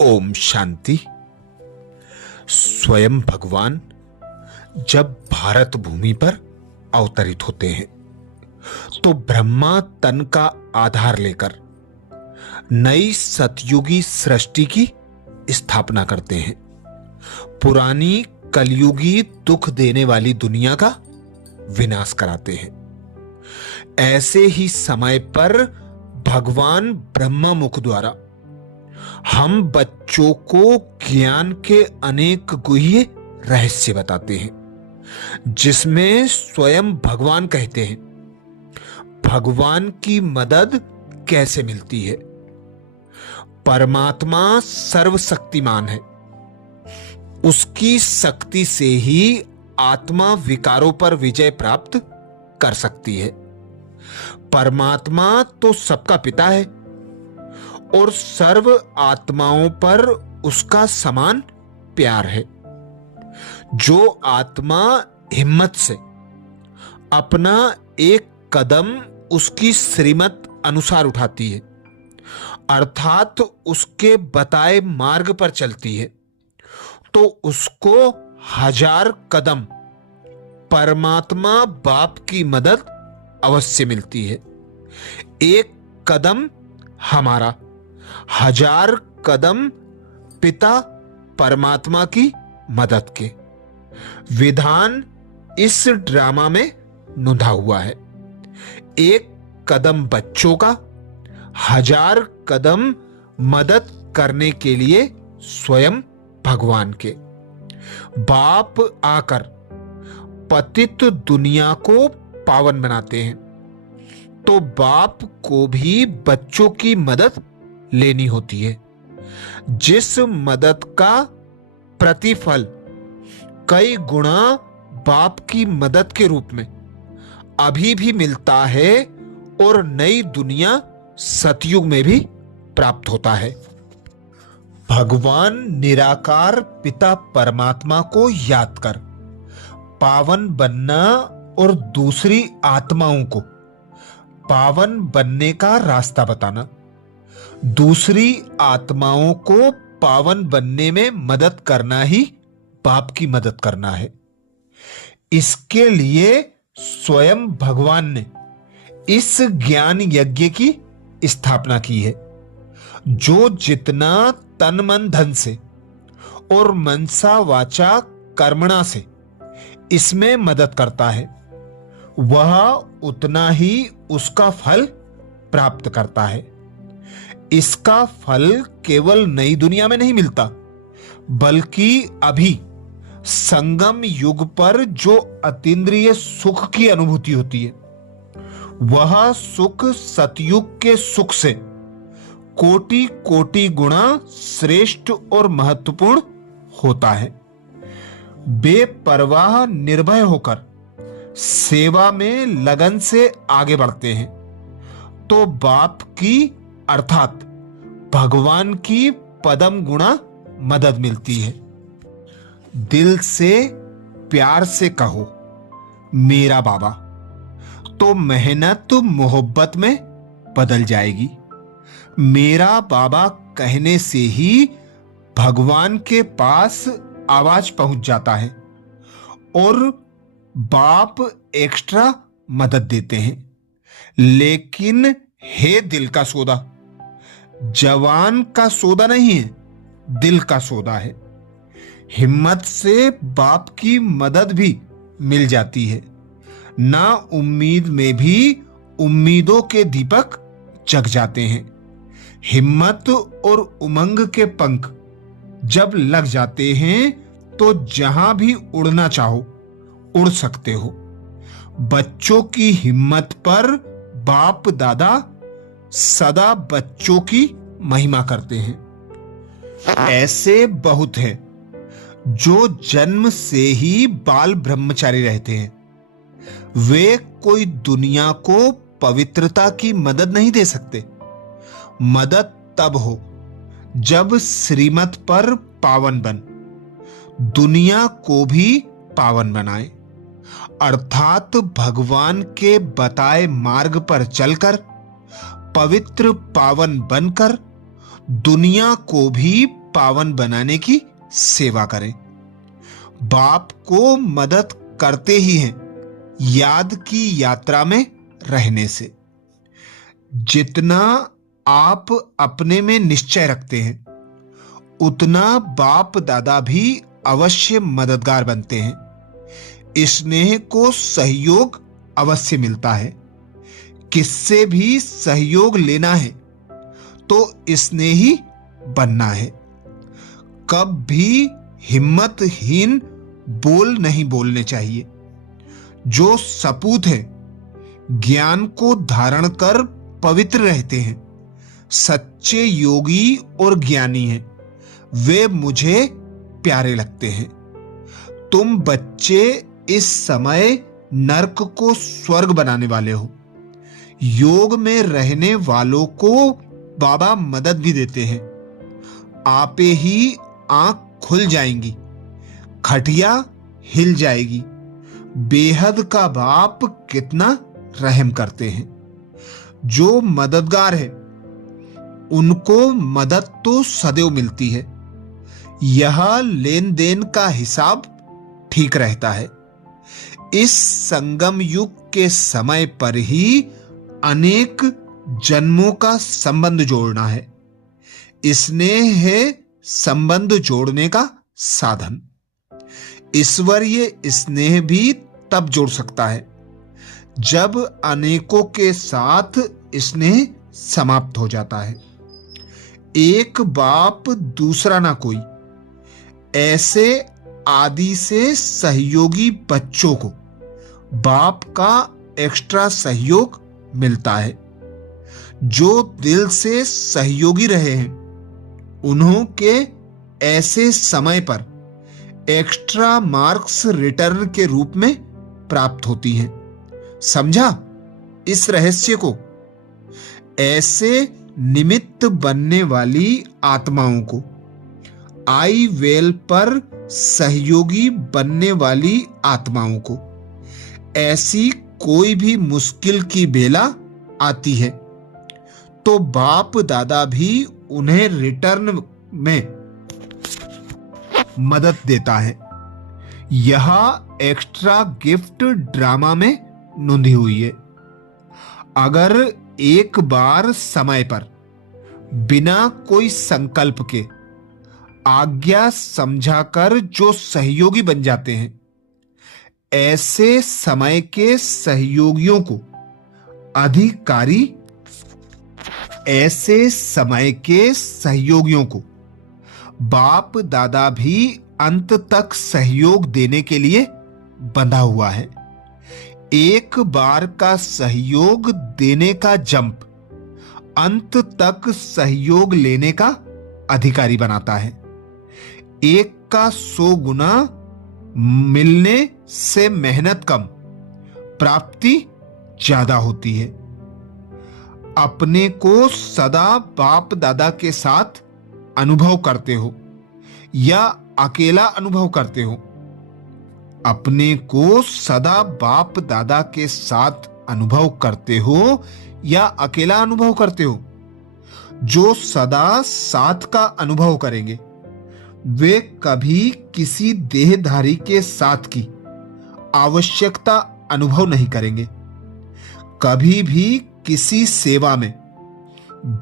ओम शांति। स्वयं भगवान जब भारत भूमि पर अवतरित होते हैं तो ब्रह्मा तन का आधार लेकर नई सतयुगी सृष्टि की स्थापना करते हैं। पुरानी कलयुगी दुख देने वाली दुनिया का विनाश कराते हैं। ऐसे ही समय पर भगवान ब्रह्मा मुख द्वारा हम बच्चों को ज्ञान के अनेक गुह्य रहस्य बताते हैं, जिसमें स्वयं भगवान कहते हैं भगवान की मदद कैसे मिलती है। परमात्मा सर्वशक्तिमान है, उसकी शक्ति से ही आत्मा विकारों पर विजय प्राप्त कर सकती है। परमात्मा तो सबका पिता है और सर्व आत्माओं पर उसका समान प्यार है। जो आत्मा हिम्मत से अपना एक कदम उसकी श्रीमत अनुसार उठाती है, अर्थात उसके बताए मार्ग पर चलती है, तो उसको 1000 कदम परमात्मा बाप की मदद अवश्य मिलती है। एक कदम हमारा, 1000 कदम पिता परमात्मा की मदद के। विधान इस ड्रामा में नुधा हुआ है। एक कदम बच्चों का, 1000 कदम मदद करने के लिए स्वयं भगवान के। बाप आकर पतित दुनिया को पावन बनाते हैं, तो बाप को भी बच्चों की मदद लेनी होती है। जिस मदद का प्रतिफल कई गुणा बाप की मदद के रूप में अभी भी मिलता है और नई दुनिया सतयुग में भी प्राप्त होता है। भगवान निराकार पिता परमात्मा को याद कर पावन बनना और दूसरी आत्माओं को पावन बनने का रास्ता बताना, दूसरी आत्माओं को पावन बनने में मदद करना ही बाप की मदद करना है। इसके लिए स्वयं भगवान ने इस ज्ञान यज्ञ की स्थापना की है, जो जितना तन मन धन से और मनसा वाचा कर्मणा से इसमें मदद करता है, वह उतना ही उसका फल प्राप्त करता है। इसका फल केवल नई दुनिया में नहीं मिलता, बल्कि अभी संगम युग पर जो अतीन्द्रिय सुख की अनुभूति होती है, वह सुख सतयुग के सुख से कोटि कोटि गुणा श्रेष्ठ और महत्वपूर्ण होता है। बेपरवाह निर्भय होकर सेवा में लगन से आगे बढ़ते हैं, तो बाप की अर्थात भगवान की पदम गुणा मदद मिलती है। दिल से प्यार से कहो मेरा बाबा, तो मेहनत मोहब्बत में बदल जाएगी। मेरा बाबा कहने से ही भगवान के पास आवाज पहुंच जाता है और बाप एक्स्ट्रा मदद देते हैं। लेकिन हे दिल का सौदा, जवान का सौदा नहीं है, दिल का सौदा है। हिम्मत से बाप की मदद भी मिल जाती है। ना उम्मीद में भी उम्मीदों के दीपक जग जाते हैं। हिम्मत और उमंग के पंख जब लग जाते हैं तो जहां भी उड़ना चाहो उड़ सकते हो। बच्चों की हिम्मत पर बाप दादा सदा बच्चों की महिमा करते हैं। ऐसे बहुत हैं जो जन्म से ही बाल ब्रह्मचारी रहते हैं। वे कोई दुनिया को पवित्रता की मदद नहीं दे सकते। मदद तब हो जब श्रीमत पर पावन बन दुनिया को भी पावन बनाए, अर्थात भगवान के बताए मार्ग पर चलकर पवित्र पावन बनकर दुनिया को भी पावन बनाने की सेवा करें। बाप को मदद करते ही हैं याद की यात्रा में रहने से। जितना आप अपने में निश्चय रखते हैं उतना बाप दादा भी अवश्य मददगार बनते हैं। स्नेह को सहयोग अवश्य मिलता है। किससे भी सहयोग लेना है तो स्नेही बनना है। कब भी हिम्मतहीन बोल नहीं बोलने चाहिए। जो सपूत है ज्ञान को धारण कर पवित्र रहते हैं, सच्चे योगी और ज्ञानी हैं, वे मुझे प्यारे लगते हैं। तुम बच्चे इस समय नरक को स्वर्ग बनाने वाले हो। योग में रहने वालों को बाबा मदद भी देते हैं। आपे ही आंख खुल जाएंगी, खटिया हिल जाएगी। बेहद का बाप कितना रहम करते हैं। जो मददगार है उनको मदद तो सदैव मिलती है। यह लेन देन का हिसाब ठीक रहता है। इस संगम युग के समय पर ही अनेक जन्मों का संबंध जोड़ना है। स्नेह है संबंध जोड़ने का साधन। ईश्वरीय स्नेह भी तब जोड़ सकता है जब अनेकों के साथ स्नेह समाप्त हो जाता है। एक बाप दूसरा ना कोई, ऐसे आदि से सहयोगी बच्चों को बाप का एक्स्ट्रा सहयोग मिलता है। जो दिल से सहयोगी रहे हैं उन्हों के ऐसे समय पर एक्स्ट्रा मार्क्स रिटर्न के रूप में प्राप्त होती हैं। समझा इस रहस्य को? ऐसे निमित्त बनने वाली आत्माओं को आई वेल पर सहयोगी बनने वाली आत्माओं को ऐसी कोई भी मुश्किल की बेला आती है तो बाप दादा भी उन्हें रिटर्न में मदद देता है। यह एक्स्ट्रा गिफ्ट ड्रामा में नोंधी हुई है। अगर एक बार समय पर बिना कोई संकल्प के आज्ञा समझाकर जो सहयोगी बन जाते हैं, ऐसे समय के सहयोगियों को अधिकारी ऐसे समय के सहयोगियों को बाप दादा भी अंत तक सहयोग देने के लिए बंधा हुआ है। एक बार का सहयोग देने का जंप अंत तक सहयोग लेने का अधिकारी बनाता है। एक का 100 गुना मिलने से मेहनत कम, प्राप्ति ज्यादा होती है। अपने को सदा बाप दादा के साथ अनुभव करते हो या अकेला अनुभव करते हो? अपने को सदा बाप दादा के साथ अनुभव करते हो या अकेला अनुभव करते हो? जो सदा साथ का अनुभव करेंगे वे कभी किसी देहधारी के साथ की आवश्यकता अनुभव नहीं करेंगे। कभी भी किसी सेवा में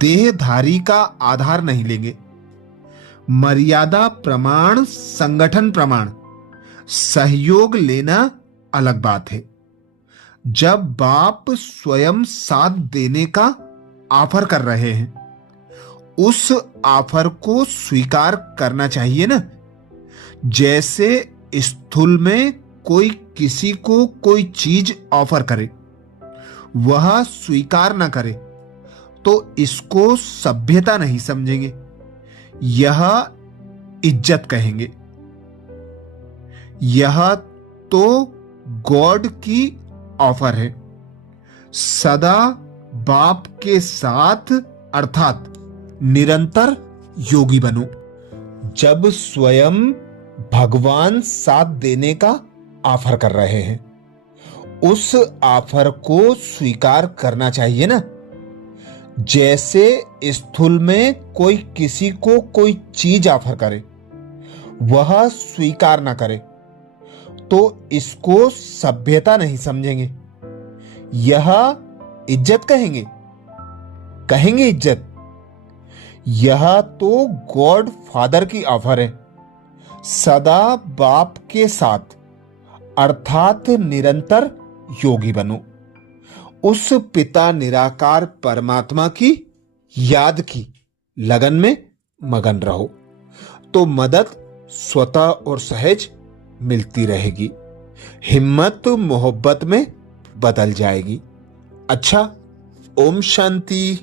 देहधारी का आधार नहीं लेंगे। मर्यादा प्रमाण, संगठन प्रमाण, सहयोग लेना अलग बात है। जब बाप स्वयं साथ देने का ऑफर कर रहे हैं उस ऑफर को स्वीकार करना चाहिए ना। जैसे स्थूल में कोई किसी को कोई चीज ऑफर करे, वह स्वीकार ना करे तो इसको सभ्यता नहीं समझेंगे, यह इज्जत कहेंगे। यह तो गॉड की ऑफर है। सदा बाप के साथ अर्थात निरंतर योगी बनो। जब स्वयं भगवान साथ देने का ऑफर कर रहे हैं उस ऑफर को स्वीकार करना चाहिए ना। जैसे स्थूल में कोई किसी को कोई चीज ऑफर करे, वह स्वीकार ना करे, तो इसको सभ्यता नहीं समझेंगे, यह इज्जत कहेंगे। कहेंगे इज्जत। यह तो गॉड फादर की ऑफर है, सदा बाप के साथ, अर्थात निरंतर योगी बनो, उस पिता निराकार परमात्मा की याद की लगन में मगन रहो, तो मदद स्वतः और सहज मिलती रहेगी, हिम्मत मोहब्बत में बदल जाएगी। अच्छा, ओम शांति।